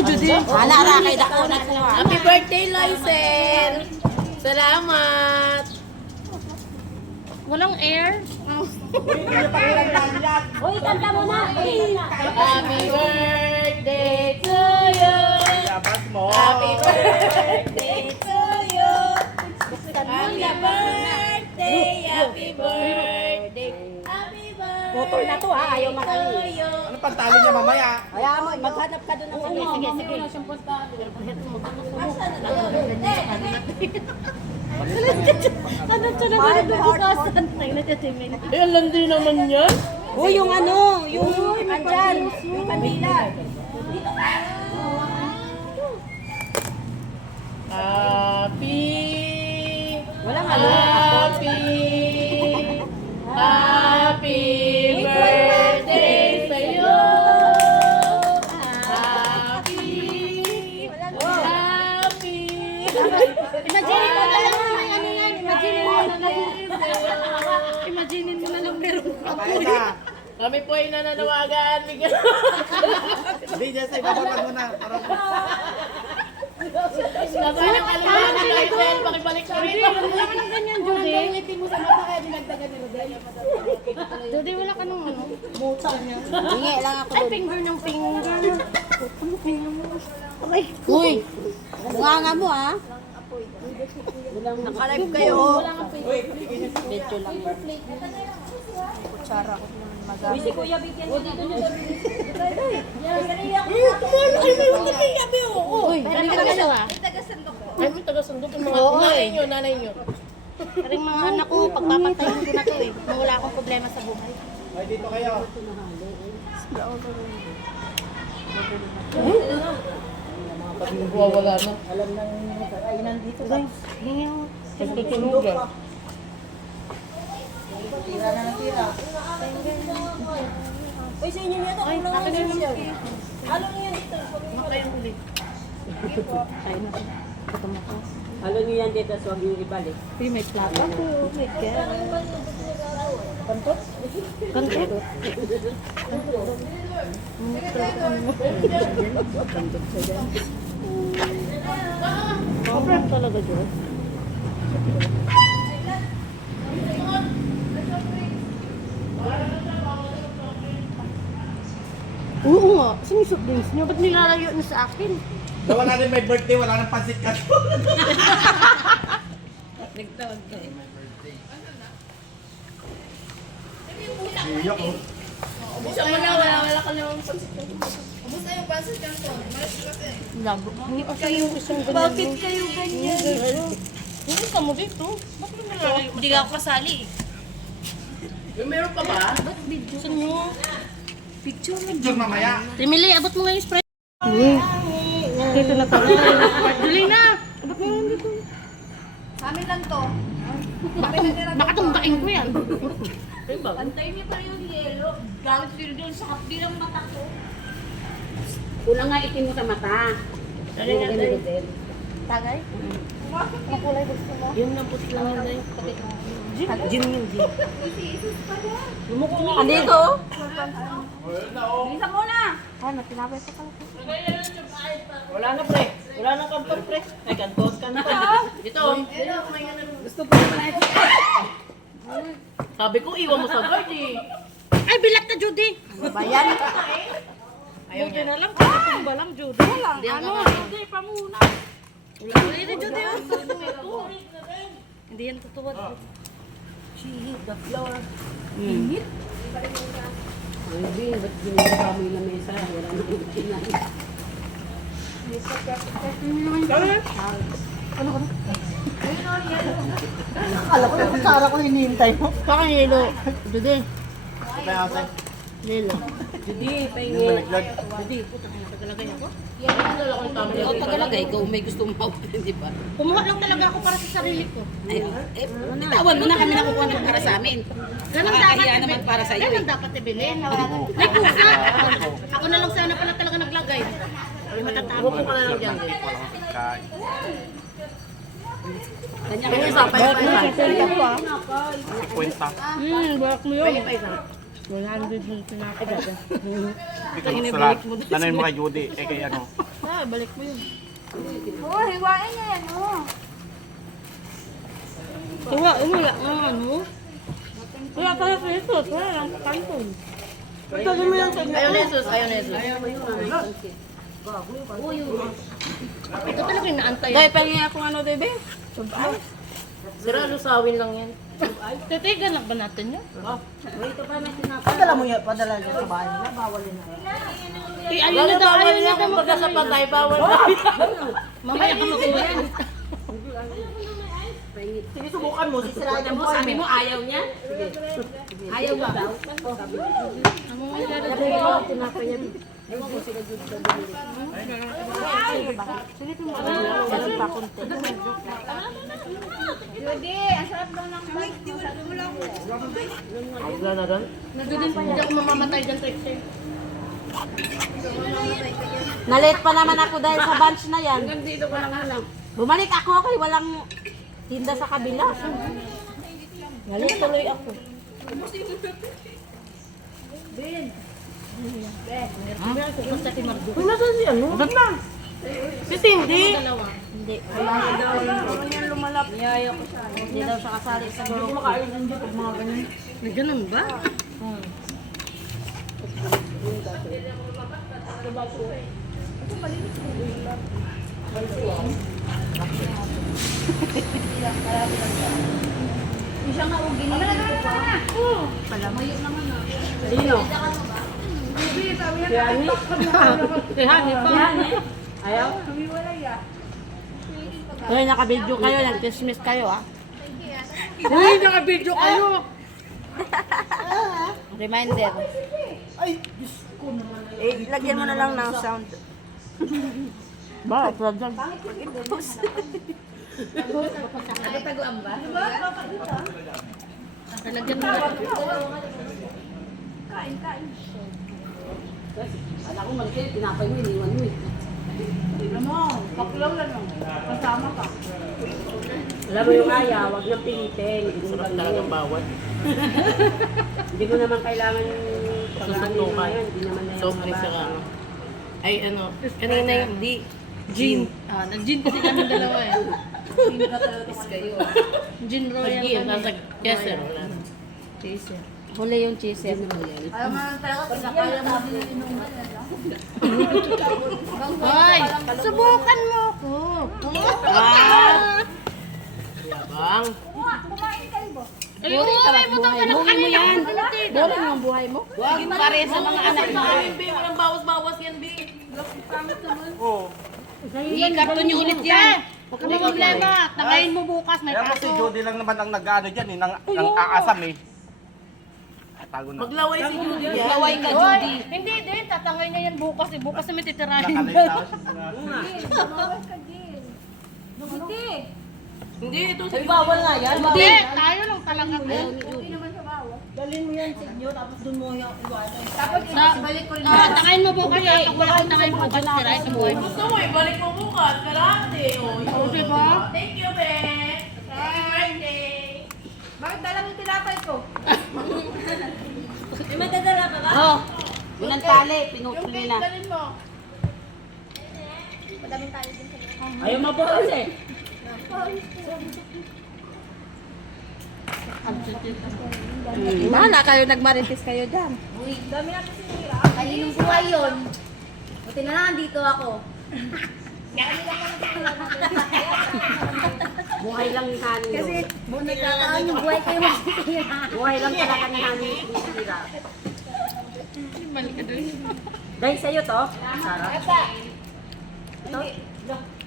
Judy. Hala, kay dako na sila. Happy birthday, Loisel! Salamat! Walang air. Uy, kanta mo na. Happy birthday to you! Dapat mo. Happy birthday to you! Happy birthday! Happy birthday! Happy birthday! Motor na to ha, ayaw to makali. you! Ano pang talo niya mamaya? Kaya mo, maghanap ka doon ng sige. Hanap siya na ganun bukasan. Eh, landi naman yan! Uy, yung ano, yung andyan, yung kandila. Happy! Walang ano. Happy birthday sa iyo! Happy! Happy! Imagine mo na lang may ano yan. Imagine mo na lang. Imagine mo na lang meron Kaya na. Kami po ay nananawagan. Hindi, dyan sa ibababag mo na. Parang Nasaan yung kalimutan ni Loisel? Pakibalik ko rin. Wala ka ng ganyan, Judy. Judy, wala ka nung ano. Muta niya. Hingi lang ako Ay, doon. finger ng finger. Ano finger mo? Okay. Uy, bunganga mo ha. Nakalive kayo. Medyo lang. Kutsara ko naman mag-amin. Uy, si Kuya bigyan mo dito niyo. Uy, dami ka na daw ah. Ay, may taga-sandok yung mga nanay nyo. Karing mga anak ko, pagpapatayin ko na to eh. Nung wala akong problema sa buhay. ay dito kayo. Wala na. Hingi mo. Pagtutunog ah. Uy, sa inyo nito. Ay, akin na naman. Ano niyan dito? Makayang ulit. Halo niyo yan dito, so huwag niyo ibalik. Uy, may plato. Oh my God. Kantot? Kantot? Sobrang talaga, Diyos. Oo nga, saan yung soft drinks niyo? Ba't nilalayo niyo sa akin? Gawa natin may birthday, wala nang pansit ka. Nagtawag ka eh. Iyak oh. Isa mo na, wala ka namang pansit. Labo. Hindi pa siya yung isang ganyan. Bakit kayo ganyan? Hindi ka mo dito. Ba't mo nilalayo? Hindi ka ako kasali. Meron pa ba? Saan nyo? Picture mamaya. Timili, abot mo nga yung spray. Dito na tayo. Dali na! Abot mo nga dito. Sa amin lang to. Baka tumbain ko yan. Pantay niyo pa rin yung yelo. Galit sila doon sa kapdi ng mata ko. Kulang nga itim mo sa mata. Dali na tayo. Tagay? Ang kulay gusto mo? Yung napot lang yun na yung kapit. Gym yun, gym. Andito? Bisa mo na. Ah, natinapay pa pala. Wala na pre. Wala na kanton pre. Ay kanton. Dito. Gusto ko naman. Sabi ko iwan mo sa guard eh. Ay, bilat na, Judy! Bayan. Buti na lang, kakatumba lang, Judy. Ano? Judy, pa muna. Wala na, Judy. Hindi yan tutuwad. She hit the floor. Init? Ay, Bin, ba't ginagawa mo yung lamesa? Wala nang kinain. Akala ko hinihintay mo. Baka hilo. Judy. Kaya ate, Hilo. Judy, yung pahingi. malaglag. Judy, putang ina, tagalagay ako. Ikaw tagalagay, ikaw may gusto mo di ba? Kumuha lang talaga ako para sa sarili ko. Ay, bitawan mo na kami nakukuha ng para sa amin. Ganun Nakakahiya dapat naman para sa'yo Ganun eh. dapat ibilin. May pusa. Ako na lang sana pala talaga naglagay. Ay, matatama. Huwag ko na lang dyan. Kain. Kanya Yung isa pa yung isa. Kwenta. Balak mo yun. Pa isa. 100 yung pinapagod. Ikaw gusto lahat. Nanayin mo kay Judy. Eh kay ano. Ah, balik mo yun. Oo, hiwain niya yan, oh. Wala nga ano. Wala pala sa Jesus. Wala lang sa kanton. Pagkagin mo yan sa Ayaw na Jesus, ayaw na Jesus. Ito talaga yung naantay. Dahil pahingin akong ano, bebe. Sira, lusawin lang yan. Titigan lang ba natin yun? Padala mo yan, padala niya sa bahay nila, bawal yun. Ayun na daw, ayun na daw. Pagka sa patay, bawal na. Mamaya ka makuha yan. Sige, subukan mo, sisirain ang buhay Sabi mo, ayaw niya? Ayaw ba daw? Judy, ang sarap daw ng bike. Wala na doon? Hindi ako mamamatay dyan, Trixie. Nalit pa naman ako dahil sa bunch na yan. Dito ko lang alam. Bumalik ako kay walang tinda sa kabila. Nalit tuloy ako. Uy, nasan si ano? Doon na. Si Cindy. Hindi. Wala daw. Yan lumalap. Niyayo ko siya. Hindi daw siya kasali sa grupo. May ganun ba? Siya nga, huwag ginigil ko pa. Palamayok naman ah. Sino? Si Hani pa. Ayaw? Hoy, naka-video kayo. Nag-dismiss kayo ah. Uy, naka-video kayo. Reminder. Ay, Lagyan mo na lang ng sound. Ba, problem. Taguan ba? Talagyan mo na. Alam ko, malaki, tinapay mo, iniwan mo eh. Alam mo yung ayaw, wag nang pilitin. Sarap talagang bawal. Hindi mo naman kailangan Susuntukan. Hindi naman na soft drinks saka ano. Ay, ano, kanina yung di. Gin. Ah, nag-gin kasi kami dalawa eh. Gin royal Pag-gin, kami. nasa keser, wala na. Chaser. Huli yung cheese. Ayaw nga talaga, pinakaya mo din yung inuman. Hoy, subukan mo ko. Yabang. Kumain kayo ba? Ay, oo, may butang ka lang kanina. Boring ang buhay mo. Huwag pare sa mga anak mo. Walang bawas-bawas yan, B. I-carton niyo ulit yan. Huwag ka may problema. Tangayin mo bukas, may Kaya mo si paso. Jody lang naman ang nag-ano dyan eh, nang aasam eh. Tago na. Maglaway si Judy yan. Laway ka, Judy. Hindi din, tatangay niya yan bukas. Bukas na may titirahin. Hindi. Hindi, ito si Ay, bawal na yan. Hindi, tayo lang talaga. Okay naman sa bawal. Dalhin mo yan sa inyo, tapos doon mo yung iwanan. Tapos ibalik ko rin. Tangayin mo bukas. Tapos wala kang tangayin bukas. Tirahin sa buhay mo. Gusto mo, ibalik mo bukas. Karate. Oo, diba? Thank you, be. Happy birthday. Bakit dala mo yung tinapay ko? May madadala ka ba? Oh, unang tali. Pinupuli na. Dalhin mo. Madaming tali din sa Ayaw mabukas eh. Mana kayo, nagmaritis kayo dyan. Uy, dami natin sinira. Kaninong buhay yun? Buti na lang, andito ako. Buhay lang ni Hani. Kasi, nagkakaroon yung buhay kayo masisira. Buhay lang talaga ni Hani. Dahil sa'yo to, Sarah.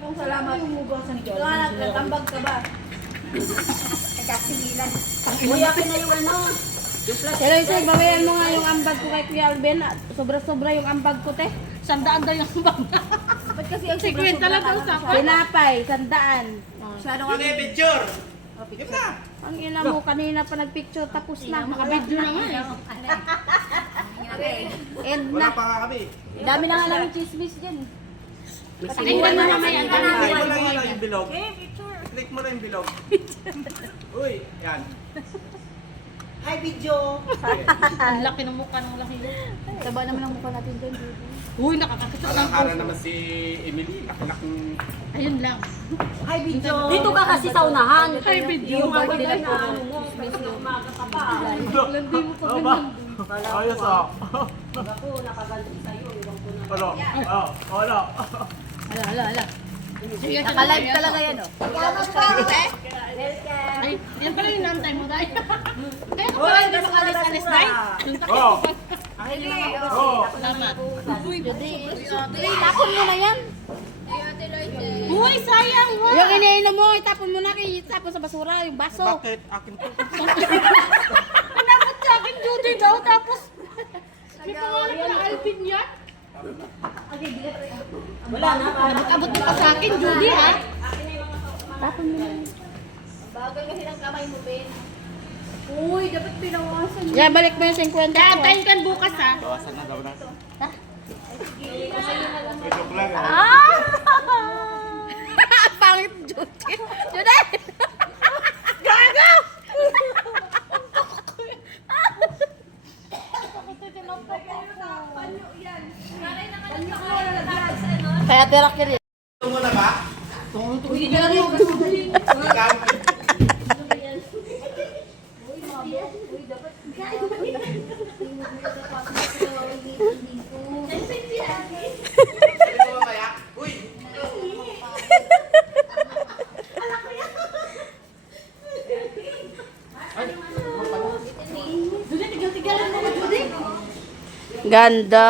Kung salamat. Ito nga, nagtatambag ka ba? Nagkasigilan. Uy, akin na yung ano. Pero isa, babayan mo nga yung ambag ko kay Kuya Alben. Sobra-sobra yung ambag ko, te. Sandaan daw yung bag. Ba't kasi ang Kwenta lang daw sa Pinapay, sandaan. Masyado Yun eh, picture. Yun na. Ang ina mo, kanina pa nagpicture, tapos na. Nakabidyo na nga eh. End Wala na. pa nga kami. Dami na nga lang yung chismis dyan. Pakinggan mo naman yan. Click mo lang yun yung bilog. Click mo lang yung bilog. Uy, yan. Hi, video. Ang laki ng mukha ng laki. Taba naman ang mukha natin dyan, Judy. Uy, nakakakitok ng Parang puso. naman si Emily. Laki-laking... Ayun lang. Hi, video. Dito ka kasi sa unahan. Hi, video. Yung ako na ano mo, medyo umaga ka pa. Landi mo pa Aba, ganyan. ayos ah. Ako, nakaganti sa'yo. Iwan ko na. Ano? Wala. Ala. Nakalive talaga yan, oh. Ay, yan pala yung nantay mo, Day. Kaya ko pala hindi makalis-alis, Day. Yung takip Oh. ko. Oh. Salamat. Tapon mo na yan. Uy, sayang. Wow. Yung iniinom mo, itapon mo na, itapon sa basura, yung baso. Bakit? Akin to. Dapat sa akin, Judy daw, tapos may pangalan pala Alvin yan. Wala na. Abot mo pa sa akin, Judy, ha? Tapon mo na yan. Bagal kasi ng kamay mo, Ben. Uy, dapat pinawasan. Yan, balik mo yung 50 ko. Antayin kan bukas, ha? Bawasan na daw na. May joke lang ah. Ah! Pangit, Judy. Judy! Gago! Kaya tirak yun eh. Ito mo na ba? Ganda.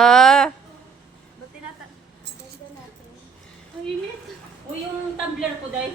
Uy, yung tumbler ko dahil